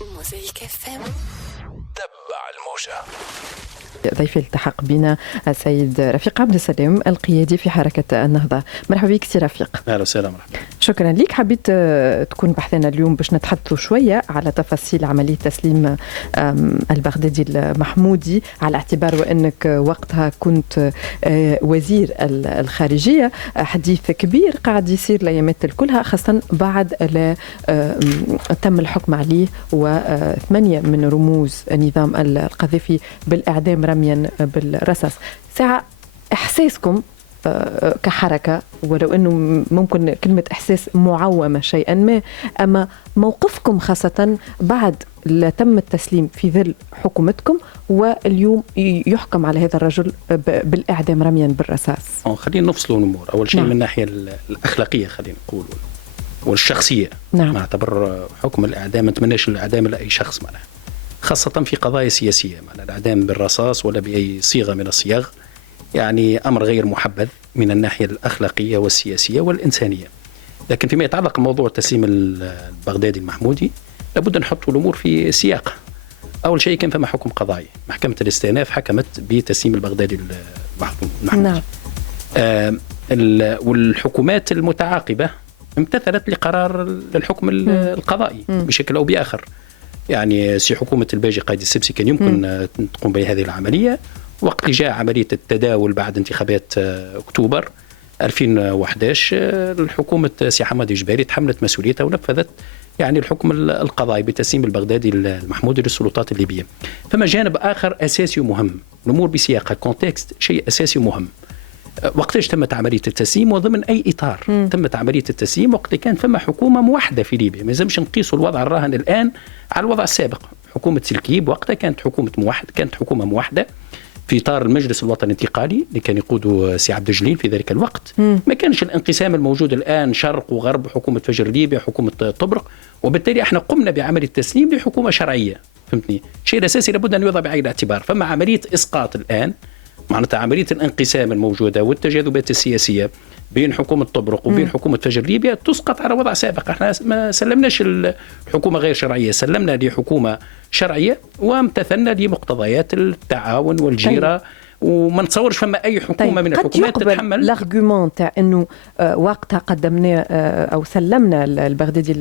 موزايك FM. تبع الموجة. ضيفي التحق بنا السيد رفيق عبد السلام القيادي في حركة النهضة. مرحبا بك سي رفيق. أهلا وسهلا. مرحبا. شكرا لك. حبيت تكون بحثنا اليوم باش نتحدثوا شوية على تفاصيل عملية تسليم البغدادي المحمودي، على اعتبار وأنك وقتها كنت وزير الخارجية. حديث كبير قاعد يصير الأيامات الكلها، خاصة بعد لا تم الحكم عليه و8 من رموز نظام القذافي بالإعدام رميا بالرصاص. ساعة إحساسكم كحركة، ولو أنه ممكن كلمة إحساس معومة شيئا ما، أما موقفكم خاصة بعد لا تم التسليم في ظل حكومتكم واليوم يحكم على هذا الرجل بالإعدام رميا بالرصاص. خلينا نفصل الأمور. أول شيء نعم. من الناحية الأخلاقية خلينا نقول والشخصية. نعم. نعتبر حكم الإعدام، ما نتمناش الإعدام لأي شخص معناها، خاصة في قضايا سياسية. معناها الإعدام بالرصاص ولا بأي صيغة من الصيغ يعني أمر غير محبذ من الناحية الأخلاقية والسياسية والإنسانية. لكن فيما يتعلق بموضوع تسليم البغدادي المحمودي لابد نحط الأمور في سياقها. أول شيء كان فما حكم قضائي، محكمة الاستئناف حكمت بتسليم البغدادي المحمودي. نعم. والحكومات المتعاقبة امتثلت لقرار الحكم القضائي بشكل أو بآخر. يعني سي حكومة الباجي قايد السبسي كان يمكن تقوم بهذه العملية وقت جاء عملية التداول بعد انتخابات أكتوبر 2011. الحكومة سي حمادي جبالي تحملت مسؤوليتها ونفذت يعني الحكم القضائي بتسليم البغدادي المحمودي للسلطات الليبية. فما جانب آخر أساسي ومهم، الأمور بسياقها، كونتكست شيء أساسي ومهم. وقتاش تمت عملية التسليم وضمن أي إطار تمت عملية التسليم؟ وقت كان فما حكومة موحدة في ليبيا. ما لازمش نقيسوا الوضع الراهن الآن على الوضع السابق. حكومة سلكيب وقتها كانت حكومة موحدة في إطار المجلس الوطني الانتقالي اللي كان يقوده سي عبد الجليل في ذلك الوقت. ما كانش الانقسام الموجود الآن شرق وغرب، حكومة فجر ليبيا، حكومة طبرق، وبالتالي احنا قمنا بعملية التسليم لحكومة شرعية. فهمتني؟ شيء أساسي لابد أن يوضع بعين الاعتبار. فما عملية إسقاط الآن، معناتها عملية الانقسام الموجودة والتجاذبات السياسية بين حكومة طبرق وبين حكومة فجر ليبيا تسقط على وضع سابق. احنا ما سلمناش الحكومة غير شرعية، سلمنا لحكومة شرعية وامتثلنا لمقتضيات التعاون والجيرة. وما نتصورش فما أي حكومة من الحكومات تتحمل الارغيومون تاع انه وقتها قدمنا او سلمنا البغدادي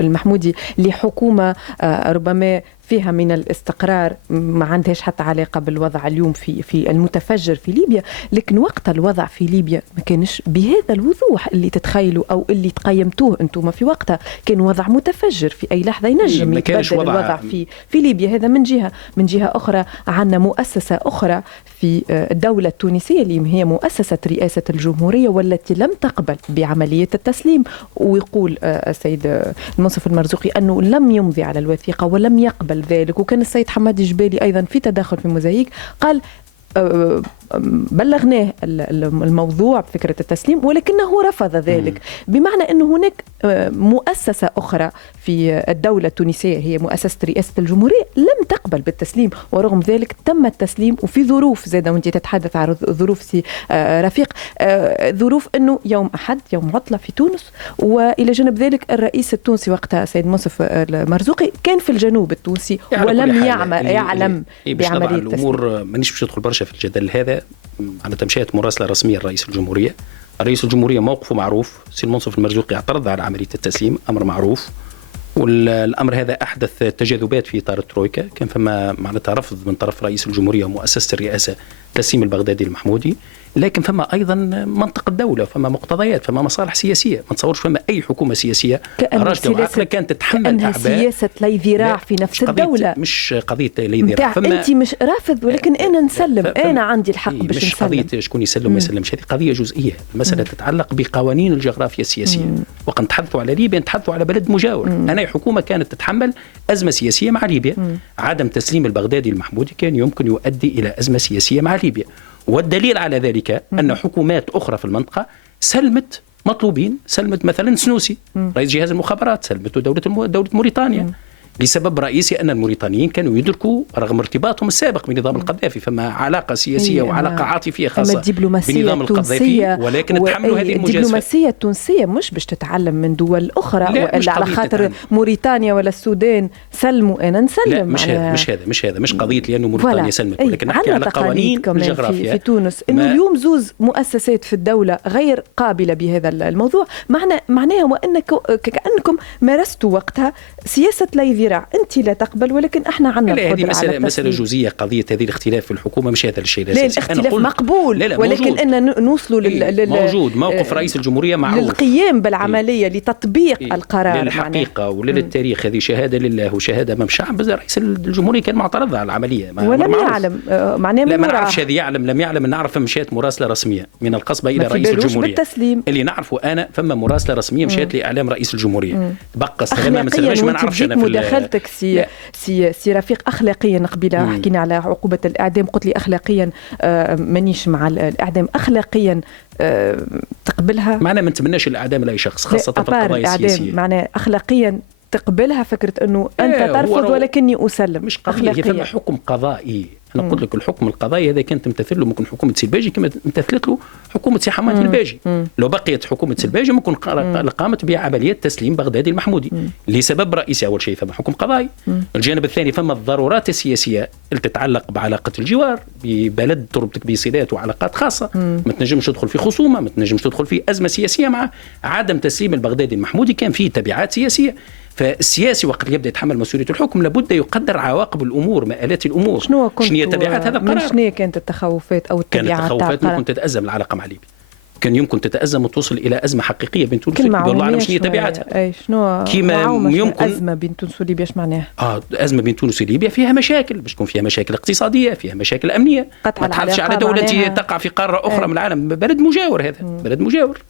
المحمودي لحكومة ربما فيها من الاستقرار، ما عندهاش حتى علاقة بالوضع اليوم في المتفجر في ليبيا. لكن وقت الوضع في ليبيا ما كانش بهذا الوضوح اللي تتخيلوا أو اللي تقيمتوه أنتم في وقتها. كان وضع متفجر في أي لحظة ينجم يتبدل الوضع في ليبيا. هذا من جهة أخرى عندنا مؤسسة أخرى في الدولة التونسية اللي هي مؤسسة رئاسة الجمهورية والتي لم تقبل بعملية التسليم. ويقول السيد المنصف المرزوقي أنه لم يمضي على الوثيقة ولم يقبل ذلك. وكان السيد حمادي جبالي أيضا في تداخل في موزايك، قال بلغناه الموضوع بفكرة التسليم ولكنه رفض ذلك. بمعنى أن هناك مؤسسة أخرى في الدولة التونسية هي مؤسسة رئاسة الجمهورية لم تقبل بالتسليم، ورغم ذلك تم التسليم. وفي ظروف زادة، وانت تتحدث عن ظروف سي رفيق، ظروف أنه يوم أحد يوم عطلة في تونس، وإلى جانب ذلك الرئيس التونسي وقتها سيد منصف المرزوقي كان في الجنوب التونسي ولم يعلم بعملية التسليم. الأمور مانيش باش ندخل برشا في الجدل هذا. على تمشية مراسلة رسمية لرئيس الجمهورية. رئيس الجمهورية موقفه معروف، سي المنصف المرزوقي اعترض على عملية التسليم، أمر معروف. والأمر هذا أحدث تجاذبات في إطار الترويكا. كان فما معناتها رفض من طرف رئيس الجمهورية ومؤسسة الرئاسة تسليم البغدادي المحمودي، لكن فما أيضا منطق الدولة، فما مقتضيات، فما مصالح سياسية. ما تصورش فما أي حكومة سياسية راجلة وعاقلة كانت تتحمل أعباء سياسة لي ذراع في نفس الدولة. مش قضية لي ذراع. أنت مش رافض ولكن أنا نسلم، أنا عندي الحق باش نسلم. مش قضية شكون يسلم ما يسلمش، هذه قضية جزئية. المسألة تتعلق بقوانين الجغرافيا السياسية. وقت نتحدثوا على ليبيا نتحدثوا على بلد مجاور. أنا حكومة كانت تتحمل أزمة سياسية مع ليبيا. عدم تسليم البغدادي المحمودي كان يمكن يؤدي إلى أزمة سياسية مع ليبيا. والدليل على ذلك أن حكومات أخرى في المنطقة سلمت مطلوبين. سلمت مثلا سنوسي رئيس جهاز المخابرات، سلمته دولة موريتانيا. لسبب رئيسي أن الموريتانيين كانوا يدركوا رغم ارتباطهم السابق بنظام القذافي فما علاقة سياسية وعلاقة عاطفية خاصة بنظام القذافي، ولكن تحملوا هذه المجازفة. الدبلوماسية التونسية مش باش تتعلم من دول أخرى وإلا على خاطر موريتانيا ولا السودان سلموا أنا نسلم. لا مش هذا مش قضية لأنه موريتانيا سلمت، ولكن نحكي على قوانين الجغرافيا في تونس إنه اليوم زوز مؤسسات في الدولة غير قابلة بهذا الموضوع. معناها كأنكم مارستوا وقتها سياسة لا ذراع، أنت لا تقبل ولكن احنا عندنا القدرة على هذه مسألة جزئية. قضية هذه الاختلاف في الحكومة مش هذا الشيء الأساسي. الاختلاف مقبول، لا ولكن أن نوصلوا موجود موقف رئيس الجمهورية معروف للقيام بالعملية لتطبيق القرار للحقيقة وللتاريخ. هذه شهادة لله وشهادة أمام شعب. رئيس الجمهورية كان معترض على العملية ولم يعلم معناه لا ما نعرفش هذه يعلم لم يعلم. نعرف مشات مراسلة رسمية من القصبة إلى رئيس الجمهورية اللي نعرفه أنا فما مراسلة رسمية مشات لإعلام رئيس الجمهورية بقى تماما ما نعرفش أنا في مداخلتك سي رفيق أخلاقيا قبيلة حكينا على عقوبة الإعدام قلت لي أخلاقيا مانيش مع الإعدام أخلاقيا تقبلها. معنا ما نتمناش الإعدام لأي شخص خاصة في القضايا السياسية. معنا أخلاقيا تقبلها فكرة أنه أنت ترفض ولكني أسلم مش قضية. هي ثم حكم قضائي. أنا قلت لك الحكم القضائي هذا كانت تمتثل له ممكن حكومة سلباجي كما امتثلت له حكومة سي حماد الباجي. لو بقيت حكومة سلباجي ممكن قامت بعمليات تسليم بغدادي المحمودي لسبب رئيسي. أول شيء ثم حكم قضائي. الجانب الثاني ثم الضرورات السياسية اللي تتعلق بعلاقة الجوار ببلد تربطك بصلات وعلاقات خاصة. ما تنجمش تدخل في خصومة، ما تنجمش تدخل في أزمة سياسية مع عدم تسليم البغدادي المحمودي كان فيه تبعات سياسية. فالسياسي وقت يبدأ يتحمل مسؤولية الحكم لابد يقدر عواقب الأمور مآلات الأمور. شنو هي تبعات هذا القرار؟ شنو كانت التخوفات أو التبعات؟ كانت التخوفات ممكن تتأزم العلاقة مع ليبيا، كان يمكن تتأزم وتوصل إلى أزمة حقيقية بين تونس وليبيا. والله أعلم شنو هي تبعاتها. أي شنو كيما يمكن أزمة بين تونس وليبيا ايش معناها؟ أزمة بين تونس وليبيا فيها مشاكل، باش تكون فيها مشاكل اقتصادية، فيها مشاكل أمنية. ما تحافظش على دولة تقع في قارة أخرى من العالم، بلد مجاور. هذا بلد مجاور.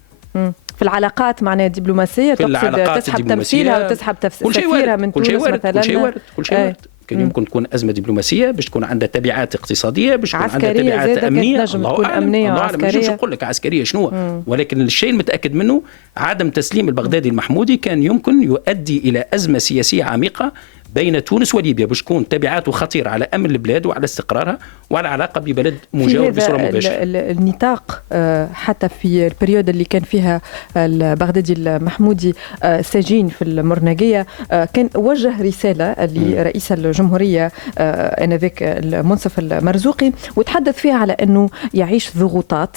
في العلاقات معناها الدبلوماسية تقصد تسحب تمثيلها وتسحب سفيرها من تونس مثلا. كل شيء وارد. كان يمكن تكون أزمة دبلوماسية باش تكون عندها تبعات اقتصادية، باش تكون عندها تبعات أمنية. الله أعلم مش نقول لك عسكرية شنو. ولكن الشيء المتأكد منه عدم تسليم البغدادي المحمودي كان يمكن يؤدي إلى أزمة سياسية عميقة بين تونس وليبيا باش تكون تبعاته خطيرة على أمن البلاد وعلى استقرارها وعلى علاقة ببلد مجاور بصورة مباشرة. النطاق حتى في البريود اللي كان فيها البغدادي المحمودي سجين في المرنقية كان وجه رسالة لرئيس الجمهورية آنذاك المنصف المرزوقي وتحدث فيها على أنه يعيش ضغوطات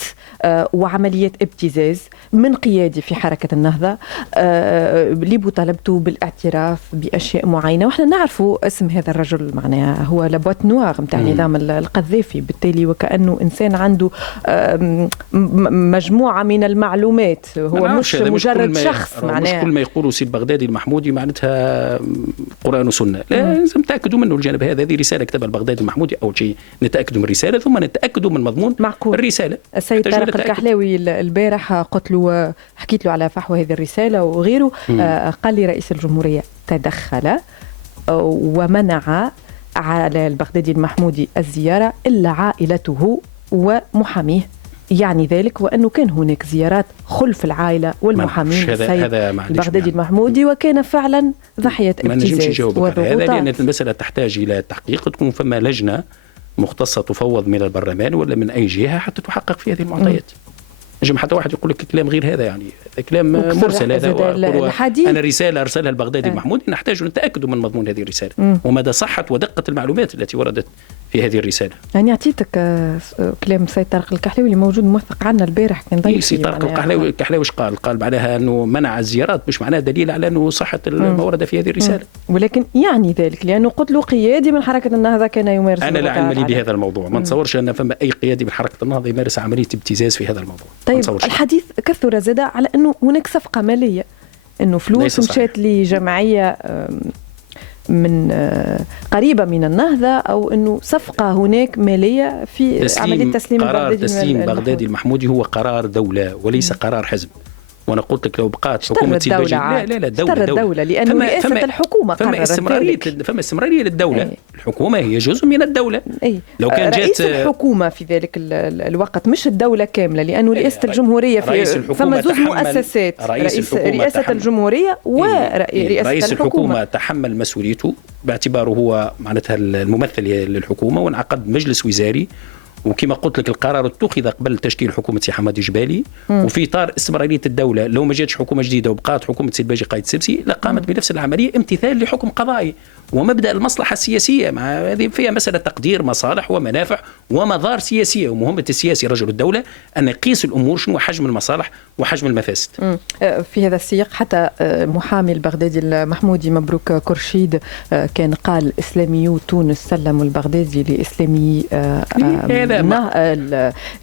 وعمليات ابتزاز من قيادي في حركة النهضة اللي طالبته بالاعتراف بأشياء معينة. وإحنا نعرفوا اسم هذا الرجل معناها هو لابوات نوار متاع نظام القذافي، بالتالي وكأنه إنسان عنده مجموعة من المعلومات، هو مش مجرد شخص معناها. مش كل ما يقولوا سي البغدادي المحمودي معناتها قرآن وسنة، لا لازم نتأكدوا منه الجانب هذا. هذه رسالة كتبها البغدادي المحمودي، أول شيء نتأكدوا من الرسالة ثم نتأكدوا من مضمون الرسالة. السيد طارق الكحلاوي البارح قلت له حكيت له على فحوى هذه الرسالة وغيره، قال لي رئيس الجمهورية تدخل ومنع على البغدادي المحمودي الزيارة إلا عائلته ومحاميه، يعني ذلك وأنه كان هناك زيارات خلف العائلة والمحامين السيد البغدادي المحمودي وكان فعلا ضحية ابتزاز وضغوطات. هذا لأن المسألة تحتاج إلى تحقيق، تكون فما لجنة مختصة تفوض من البرلمان ولا من أي جهة حتى تحقق في هذه المعطيات. نجم حتى واحد يقول لك كلام غير هذا، يعني كلام مرسل هذا. أنا رسالة أرسلها البغدادي المحمودي، نحتاج نتأكد من مضمون هذه الرسالة ومدى صحة ودقة المعلومات التي وردت في هذه الرسالة. يعني أعطيتك كلام سيد طارق الكحلاوي اللي موجود موثق عنا البارح كان ضيف. سيد طارق الكحلاوي قال بعدها أنه منع الزيارات مش معناه دليل على أنه صحة ما ورد في هذه الرسالة. ولكن يعني ذلك لأنه قلت له قيادي من حركة النهضة كان يمارس. أنا لا علم لي بهذا الموضوع، ما نتصورش أن فما أي قيادي من حركة النهضة يمارس عملية ابتزاز في هذا الموضوع. طيب الحديث كثر زاد على أنه هناك صفقة مالية، أنه فلوس مشات لجمعية من قريبة من النهضة، أو أنه صفقة هناك مالية في عملية تسليم بغدادي المحمودي هو قرار دولة وليس قرار حزب. وانا قلت لك لو بقات حكومه سيباجي لا الدولة لانه رئاسه الحكومه فما استمراريه للدوله. أي. الحكومه هي جزء من الدوله. أي. لو كان رئيس الحكومه في ذلك الوقت مش الدوله كامله، لانه رئاسه الجمهوريه فما زوج مؤسسات، رئاسه الجمهوريه ورئاسه رئيس الحكومه تحمل مسؤوليته باعتباره هو معناتها الممثل للحكومة، وانعقد مجلس وزاري، وكما قلت لك القرار اتخذ قبل تشكيل حكومة سي حمادي جبالي، وفي إطار استمرارية الدولة لو ما جاتش حكومة جديدة وبقات حكومة سي الباجي قايد السبسي لقامت بنفس العملية امتثال لحكم قضائي ومبدأ المصلحة السياسية. مع هذه فيها مسألة تقدير مصالح ومنافع ومضار سياسية، ومهمة السياسي رجل الدولة أن يقيس الأمور شنو حجم المصالح وحجم المفاسد. في هذا السياق حتى محامي البغدادي المحمودي مبروك كرشيد كان قال إسلاميو تونس سلموا البغدادي لإسلامي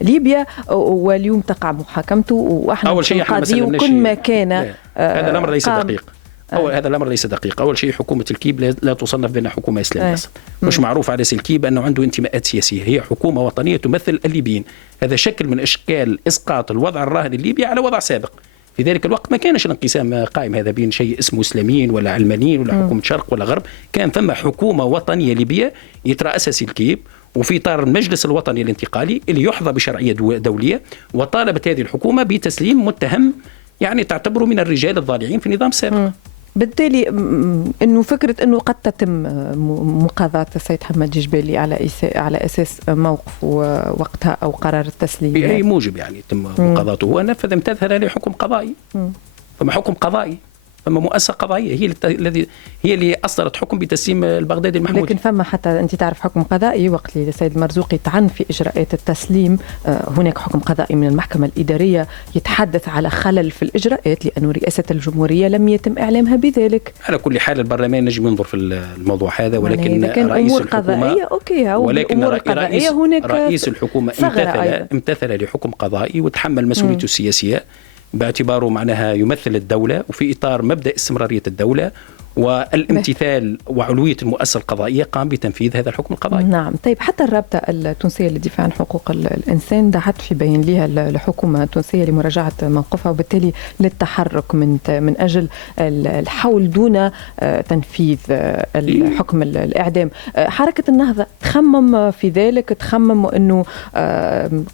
ليبيا، واليوم تقع محاكمته وإحنا أول شيء قاضي وكل ما كان هذا الأمر ليس دقيق. هذا الأمر ليس دقيق. أول شيء حكومة الكيب لا تصنف بأنها حكومة إسلامية. مش معروف على الكيب أنه عنده انتماءات سياسية، هي حكومة وطنية تمثل الليبيين. هذا شكل من أشكال إسقاط الوضع الراهن الليبي على وضع سابق. في ذلك الوقت ما كانش الانقسام قائم هذا بين شيء اسمه إسلاميين ولا علمانيين ولا حكومة شرق ولا غرب، كان ثم حكومة وطنية ليبية يترأسها الكيب، وفي إطار المجلس الوطني الانتقالي اللي يحظى بشرعية دولية، وطالبت هذه الحكومة بتسليم متهم يعني تعتبره من الرجال الضالعين في النظام السابق. بالتالي انه فكره انه قد تتم مقاضاة السيد حمادي جبالي على اساس موقف وقتها او قرار التسليم باي موجب يعني يتم مقاضاته، هو نفذ امتثل لحكم قضائي. فما حكم قضائي، فما مؤسسة قضائية هي اللي أصدرت حكم بتسليم البغدادي المحمودي. لكن فما حتى أنت تعرف حكم قضائي وقت اللي السيد المرزوقي طعن في إجراءات التسليم، هناك حكم قضائي من المحكمة الإدارية يتحدث على خلل في الإجراءات لأن رئاسة الجمهورية لم يتم إعلامها بذلك. على كل حال البرلمان نجم ينظر في الموضوع هذا، ولكن رئيس الحكومة ولكن رئيس الحكومة امتثل لحكم قضائي وتحمل مسؤوليته السياسية باعتباره معناها يمثل الدولة، وفي إطار مبدأ استمرارية الدولة والامتثال وعلوية المؤسسة القضائية قام بتنفيذ هذا الحكم القضائي. نعم. طيب حتى الرابطة التونسية للدفاع عن حقوق الإنسان دعت في بيان لها الحكومة التونسية لمراجعة موقفها وبالتالي للتحرك من أجل الحول دون تنفيذ الحكم الإعدام. حركة النهضة تخمم في ذلك، تخمم أنه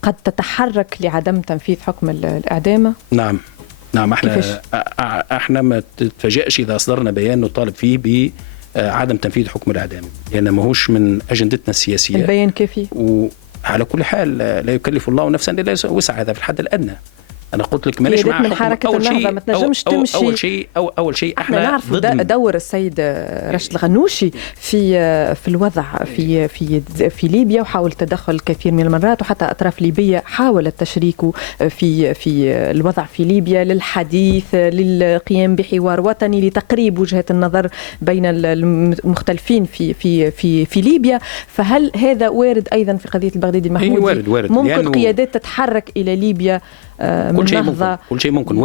قد تتحرك لعدم تنفيذ حكم الإعدام؟ نعم احنا ما تتفاجئش اذا اصدرنا بيان نطالب فيه بعدم تنفيذ حكم الاعدام، لان ماهوش من اجندتنا السياسيه. البيان كافي؟ وعلى كل حال لا يكلف الله نفسا الا وسعها، هذا في الحد الادنى. انا قلت لك مانيش مع من حركه النهضه ما تنجمش تمشي. اول شيء احنا نعرف دور السيد راشد الغنوشي في الوضع في ليبيا، وحاول التدخل كثير من المرات، وحتى اطراف ليبيه حاولت تشريكه في الوضع في ليبيا للحديث للقيام بحوار وطني لتقريب وجهة النظر بين المختلفين في ليبيا. فهل هذا وارد ايضا في قضيه البغدادي المحمودي؟ وارد ممكن قيادات تتحرك الى ليبيا كل شيء ممكن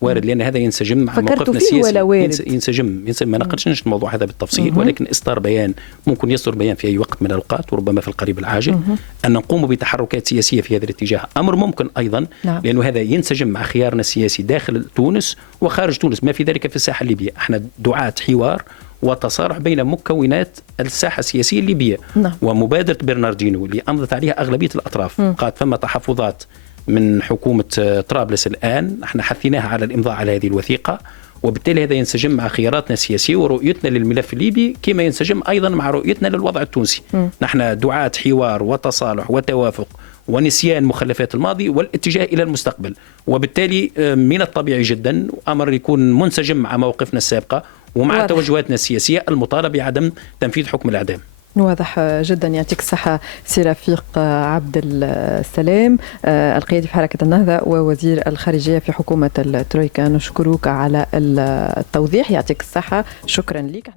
وارد لأن هذا ينسجم مع موقفنا السياسي. ينسجم ما نقدش الموضوع هذا بالتفصيل، ولكن إصدار بيان ممكن يصدر بيان في أي وقت من الأوقات وربما في القريب العاجل أن نقوم بتحركات سياسية في هذا الاتجاه. أمر ممكن أيضا لأنه هذا ينسجم مع خيارنا السياسي داخل تونس وخارج تونس، ما في ذلك في الساحة الليبية. احنا دعاة حوار وتصارح بين مكونات الساحة السياسية الليبية. ومبادرة برناردينو اللي أمضت عليها أغلبية الأطراف قالت ثم تحفظات من حكومة طرابلس الآن، احنا حثيناها على الإمضاء على هذه الوثيقة، وبالتالي هذا ينسجم مع خياراتنا السياسية ورؤيتنا للملف الليبي كما ينسجم أيضا مع رؤيتنا للوضع التونسي. نحن دعاة حوار وتصالح وتوافق ونسيان مخلفات الماضي والاتجاه إلى المستقبل، وبالتالي من الطبيعي جدا أمر يكون منسجم مع مواقفنا السابقة ومع توجهاتنا السياسية المطالبة بعدم تنفيذ حكم الإعدام. واضح جدا. يعطيك الصحة سي رفيق عبد السلام، القيادي في حركة النهضة ووزير الخارجية في حكومة الترويكا. نشكرك على التوضيح، يعطيك الصحة، شكرا لك.